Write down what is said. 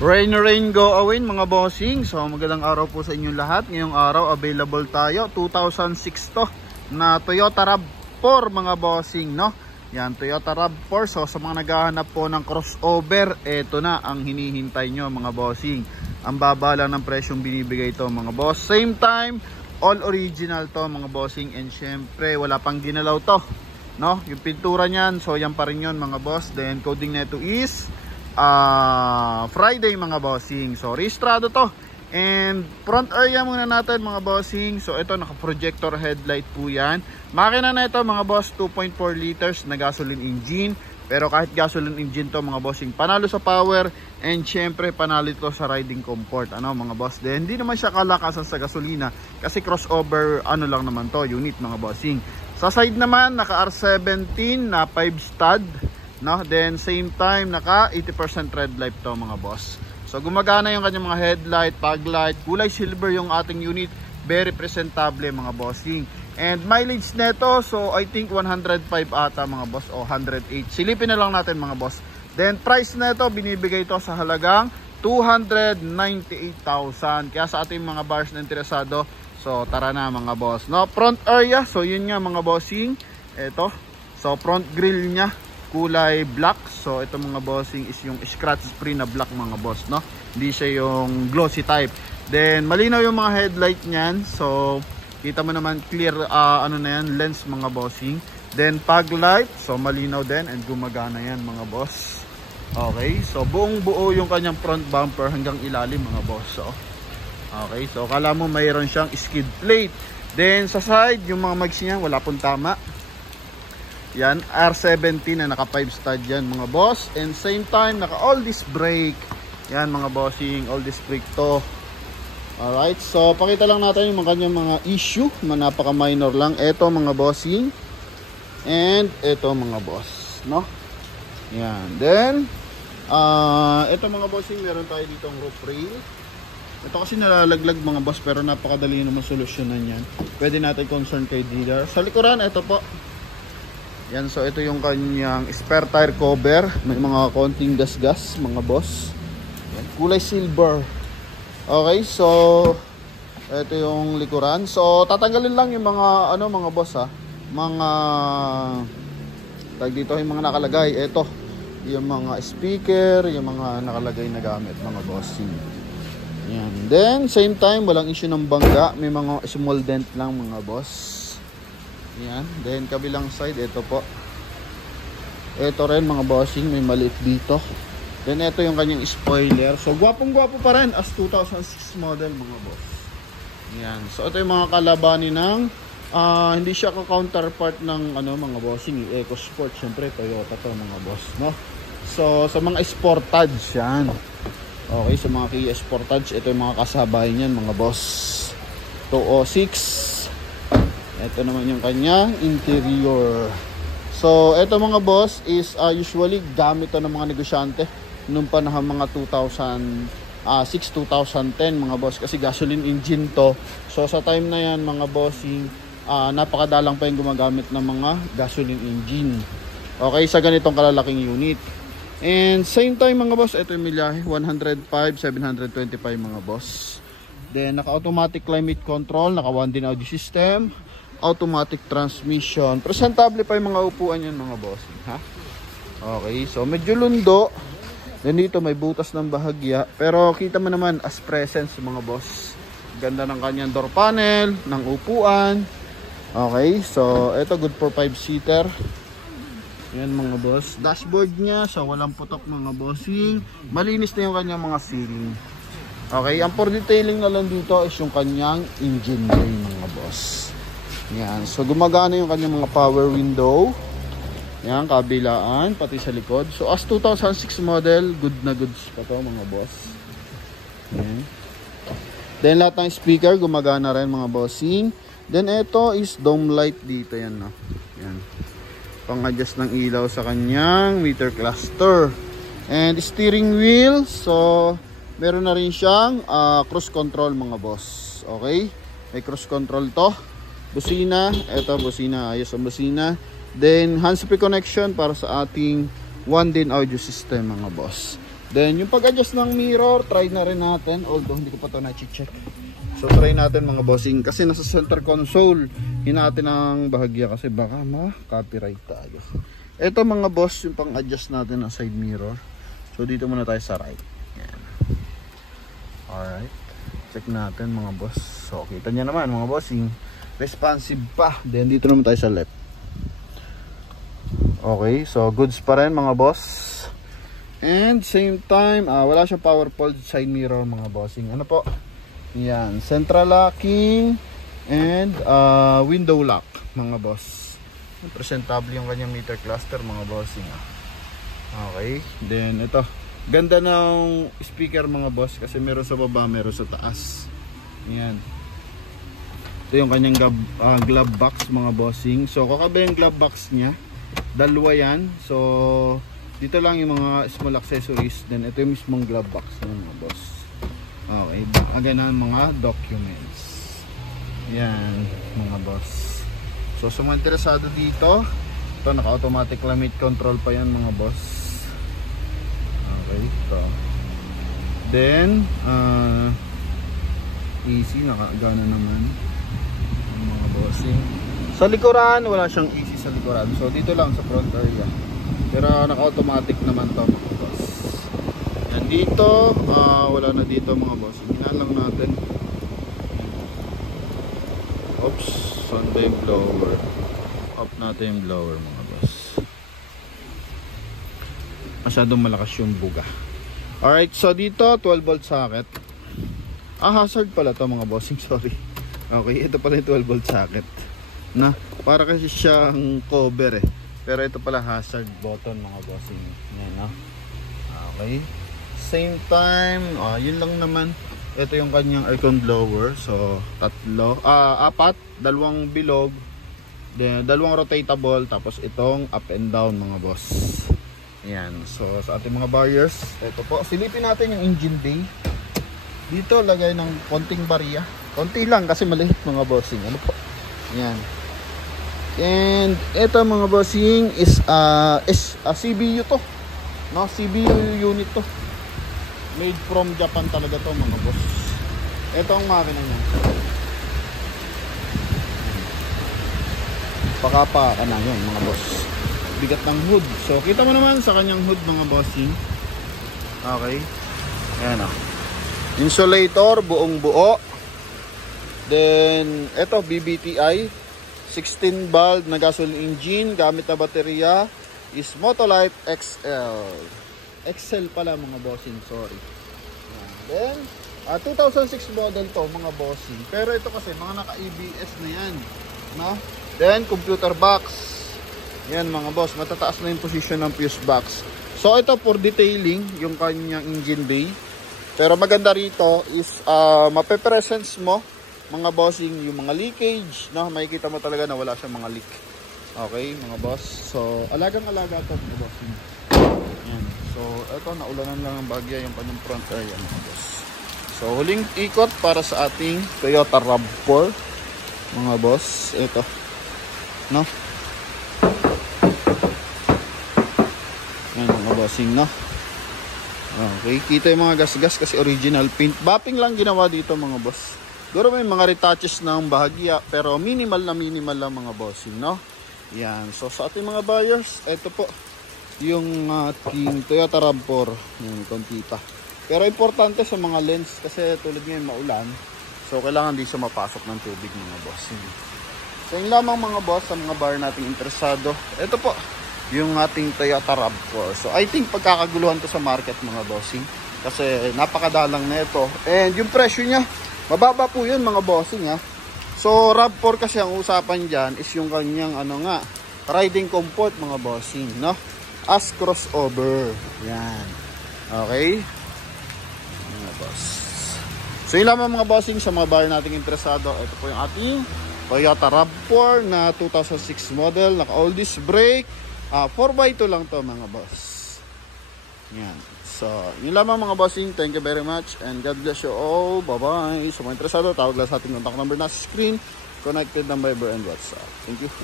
Rain go away mga bossing. So magandang araw po sa inyong lahat. Ngayong araw available tayo 2006 to na Toyota RAV4 mga bossing, no? Yan, Toyota RAV4. So sa mga naghahanap po ng crossover, eto na ang hinihintay nyo mga bossing. Ang baba lang ng presyong binibigay ito mga boss. Same time, all original to mga bossing. And syempre wala pang ginalaw to, no? Yung pintura nyan, so yan pa rin yun mga boss. Then coding neto is Friday mga bossing. So registrado to. And front area muna natin mga bossing. So ito naka projector headlight po yan. Makina na ito mga boss 2.4 liters na gasoline engine. Pero kahit gasoline engine to mga bossing, panalo sa power. And syempre panalo to sa riding comfort, ano mga boss. Then hindi naman siya kalakasan sa gasolina kasi crossover ano lang naman to unit mga bossing. Sa side naman naka R17 na 5 stud, no? Then same time naka 80% red light to mga boss. So gumagana yung kanyang mga headlight, fog light, kulay silver yung ating unit, very presentable mga bossing. And mileage neto, so I think 105 ata mga boss o 108. Silipin na lang natin mga boss. Then price neto binibigay to sa halagang 298,000. Kaya sa ating mga buyers na interesado, so tara na mga boss, no? Front area, so yun nga mga bossing. Ito, so front grill nya kulay black. So ito mga bossing is yung scratch free na black mga boss, no? Hindi siya yung glossy type. Then malinaw yung mga headlight niyan. So kita mo naman clear ano na yan, lens mga bossing. Then fog light, so malinaw din and gumagana yan mga boss. Okay, so buong buo yung kanyang front bumper hanggang ilalim mga boss. So okay, so kala mo mayroon siyang skid plate. Then sa side yung mga mags niya wala pong tama. Yan, R17 na naka 5 stud yan mga boss. And same time naka all disc brake. Yan mga bossing, all disc brake to. Alright, so pakita lang natin yung kanyang mga issue na napaka minor lang. Ito mga bossing. And ito mga boss, no? Yan, then ito mga bossing, meron tayo ditong roof rail. Ito kasi nalalaglag mga boss, pero napakadali naman solusyonan yan. Pwede natin concern kay dealer. Sa likuran, ito po. Yan, so ito yung kanyang spare tire cover. May mga konting gas-gas mga boss. Yan, kulay silver. Okay, so ito yung likuran. So tatanggalin lang yung mga ano mga boss ha. Mga tag dito yung mga nakalagay. Ito yung mga speaker, yung mga nakalagay na gamit mga boss. Yan. Then same time walang issue ng bangga. May mga small dent lang mga boss. Yan. Then kabilang side, ito po. Ito rin mga bossing, may maliit dito. Then ito yung kanyang spoiler. So gwapong-gwapo pa rin as 2006 model mga boss. Yan. So ito yung mga kalabani ng hindi siya ka-counterpart ng ano mga bossing, EcoSport. Siyempre Toyota to mga boss, no? So sa mga Sportage yan. Okay, sa mga Kia Sportage, ito yung mga kasabay niyan mga boss. 206. Ito naman yung kanyang interior. So, ito mga boss is usually gamit to ng mga negosyante nung panahon mga 2006-2010 mga boss. Kasi gasoline engine to. So, sa time na yan mga bossing, napakadalang pa yung gumagamit ng mga gasoline engine. Okay, sa ganitong kalalaking unit. And same time mga boss, ito yung milyahe, 105, 725 mga boss. Then, naka-automatic climate control, naka-1 din audio system, automatic transmission. Presentable pa yung mga upuan yan mga boss, ha? Okay, so medyo lundo. Then dito may butas ng bahagya, pero kita mo naman as presence mga boss. Ganda ng kanyang door panel, ng upuan. Okay, so ito good for 5-seater. Yan mga boss. Dashboard niya, so walang putok mga bossing. Malinis na yung kanyang mga ceiling. Okay, ang for detailing na lang dito is yung kanyang engine bay mga boss. Yan, so gumagana yung kanyang mga power window. Yan, kabilaan, pati sa likod. So as 2006 model, good na goods pa to mga boss. Yan. Then lahat ng speaker gumagana rin mga bossing. Then ito is dome light dito yan, no? Yan. Pang-adjust ng ilaw sa kanyang meter cluster. And steering wheel, so meron na rin siyang cruise control mga boss. Okay? May cruise control to. Busina, eto busina, ayos ang busina. Then hands-free connection para sa ating 1 din audio system mga boss. Then yung pag-adjust ng mirror, try na rin natin. Although hindi ko pa ito na-check. So try natin mga bossing. Kasi nasa center console. Hinatin ang bahagya kasi baka ma-copyright tayo. Ito mga boss, yung pang-adjust natin ng side mirror. So dito muna tayo sa right. Yan. Alright. Check natin mga boss. So kita nyo naman mga bossing. Responsive pa. Then dito naman tayo sa left. Okay. So goods pa rin mga boss. And same time, wala siyang power fold side mirror mga bossing. Ano po? Yan, central locking and window lock mga boss. Presentable yung kanyang meter cluster mga bossing. Okay, then ito. Ganda ng speaker mga boss kasi meron sa baba, meron sa taas. Yan. Ito yung kanyang glove box mga bossing. So kakaba yung glove box niya. Dalawa yan. So dito lang yung mga small accessories. Then ito yung mismong glove box ng mga boss. Okay, maganan mga documents. Yan mga boss. So sa mga interesado dito, ito naka-automatic climate control pa yan mga boss. Okay, ito. Then AC, nakagana naman ang mga bossing. Sa likuran, wala siyang AC sa likuran. So dito lang sa front area. Pero naka-automatic naman to mga boss. Yan dito, wala na dito mga boss. Hinahan lang natin. Oops, Sunday blower. Off natin yung blower mga boss. Masyadong malakas yung buga. Alright, so dito 12 volt socket. Hazard pala to mga bossing, sorry. Okay, ito pala yung 12 volt socket. Na, para kasi siyang cover eh. Pero ito pala hazard button mga bossing. Yan, no? Okay. Same time, yun lang naman. Ito yung kanyang aircon blower. So, apat, dalawang bilog, then dalawang rotatable, tapos itong up and down mga boss. Yan. So, sa ating mga barriers, ito po. Silipin natin yung engine bay. Dito, lagay ng konting barya. Konti lang kasi maliit mga bossing. Ano po? Yan. And ito mga bossing is CBU to. No, CBU unit to. Made from Japan talaga to mga boss. Ito ang makina niya. Pakapa ka na yun mga boss. Bigat ng hood. So kita mo naman sa kanyang hood mga bossing. Okay. Ayan o. Insulator buong buo. Then ito BBTI 16 valve na gasoline engine gamit na baterya is Motolite XL. XL pala mga bossing, sorry. Then 2006 model to mga bossing. Pero ito kasi mga naka-ABS na yan, no? Then computer box. Yan mga boss, matataas na yung position ng fuse box. So ito for detailing yung kanyang engine bay. Pero maganda rito is mape-presence mo mga bossing yung mga leakage, no? Makikita mo talaga na wala siyang mga leak. Okay mga boss. So alagang-alaga to mga bossing. Yan. So ito naulanan lang ng bagya yung kanyang front area mga boss. So huling ikot para sa ating Toyota RAV4 mga boss. Ito, no? Yan mga bossing, no? Okay, kita yung mga gas-gas kasi original paint. Bapping lang ginawa dito mga boss. Siguro may mga retouches ng bahagya pero minimal lang mga bossing, no? Yan. So sa ating mga buyers, ito po yung ating Toyota RAV4. Yung konti pa. Pero importante sa mga lens kasi tulad ngayon maulan. So kailangan di siya mapasok ng tubig mga bossing. So yun lamang mga boss sa mga buyer nating interesado. Ito po yung ating Toyota RAV4. So I think pagkakaguluhan to sa market mga bossing kasi napakadalang na ito. And yung presyo niya mababa po yun mga bossing ha. So RAV4 kasi ang usapan dyan is yung kanyang riding comfort mga bossing, no? As crossover. Yan. Okay? Mga boss. So yun lamang mga bossing sa mga buyer nating interesado. Ito po yung ating Toyota RAV4 na 2006 model. Naka all disc brake. 4x2 lang to mga boss. Yan. So, yun lamang mga bossing. Thank you very much and God bless you all. Bye-bye. Sa mga interesado, tawag lang sa ating contact number na sa screen. Connected ng Viber and WhatsApp. Thank you.